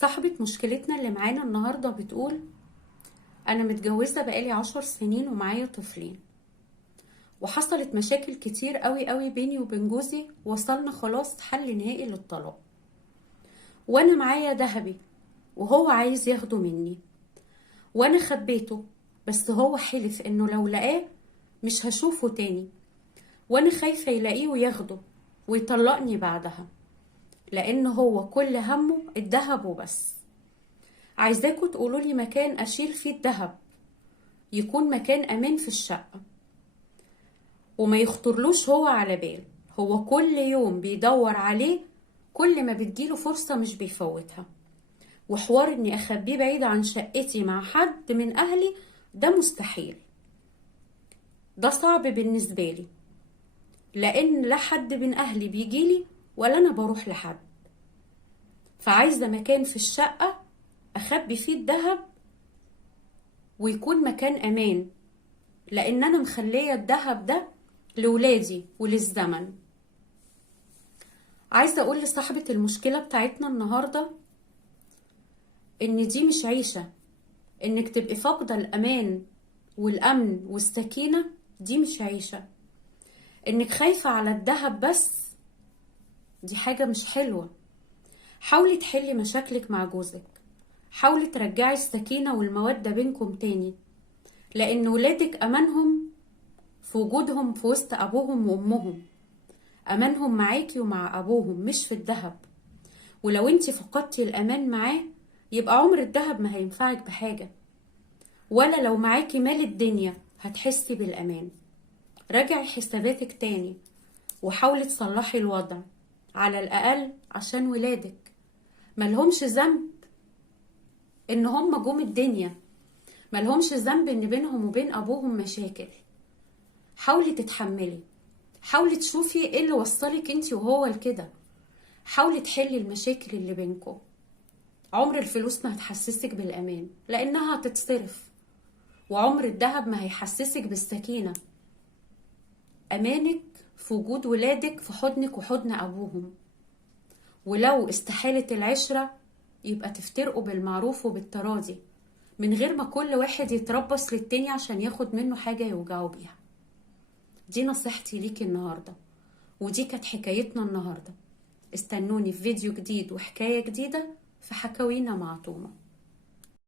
صاحبة مشكلتنا اللي معانا النهاردة بتقول: أنا متجوزة بقالي 10 سنين ومعايا طفلين، وحصلت مشاكل كتير قوي بيني وبين جوزي، وصلنا خلاص حل نهائي للطلاق. وأنا معايا دهبي وهو عايز ياخده مني، وأنا خبيته، بس هو حلف إنه لو لقاه مش هشوفه تاني، وأنا خايفة يلاقيه وياخده ويطلقني بعدها، لأن هو كل همه الدهب وبس. عايزاكوا تقولولي مكان أشيل فيه الدهب، يكون مكان أمان في الشقة وما يخطرلوش هو على بال. هو كل يوم بيدور عليه، كل ما بتجيله فرصة مش بيفوتها. وحوار اني اخبيه بعيد عن شقتي مع حد من اهلي ده مستحيل، ده صعب بالنسبة لي، لان لا حد من اهلي بيجيلي ولا انا بروح لحد. فعايزة مكان في الشقة اخبي فيه الدهب ويكون مكان امان، لان انا مخلية الدهب ده لولادي وللزمن. عايزة اقول لصاحبة المشكلة بتاعتنا النهاردة ان دي مش عيشة، انك تبقي فاقدة الامان والامن والسكينة، دي مش عيشة. انك خايفة على الدهب بس، دي حاجة مش حلوة. حاولي تحلي مشاكلك مع جوزك، حاولي ترجعي السكينة والمودة بينكم تاني، لان ولادك امانهم في وجودهم في وسط ابوهم وامهم، امانهم معاكي ومع ابوهم مش في الدهب. ولو انتي فقدتي الامان معاه يبقى عمر الدهب ما هينفعك بحاجة، ولا لو معاكي مال الدنيا هتحسي بالامان. راجعي حساباتك تاني وحاولي تصلحي الوضع، على الاقل عشان ولادك ملهمش ذنب ان هم جم الدنيا، ملهمش ذنب ان بينهم وبين ابوهم مشاكل. حاولي تتحملي، حاولي تشوفي ايه اللي وصلك انتي وهو لكده، حاولي تحلي المشاكل اللي بينكم. عمر الفلوس ما هتحسسك بالامان لانها هتتصرف، وعمر الذهب ما هيحسسك بالسكينة. امانك في وجود ولادك في حضنك وحضن ابوهم. ولو استحالت العشرة يبقى تفترقوا بالمعروف وبالتراضي، من غير ما كل واحد يتربص للتاني عشان ياخد منه حاجة يوجعه بيها. دي نصيحتي ليكي النهاردة، ودي كانت حكايتنا النهاردة. استنوني في فيديو جديد وحكاية جديدة في حكاوينا مع تومة.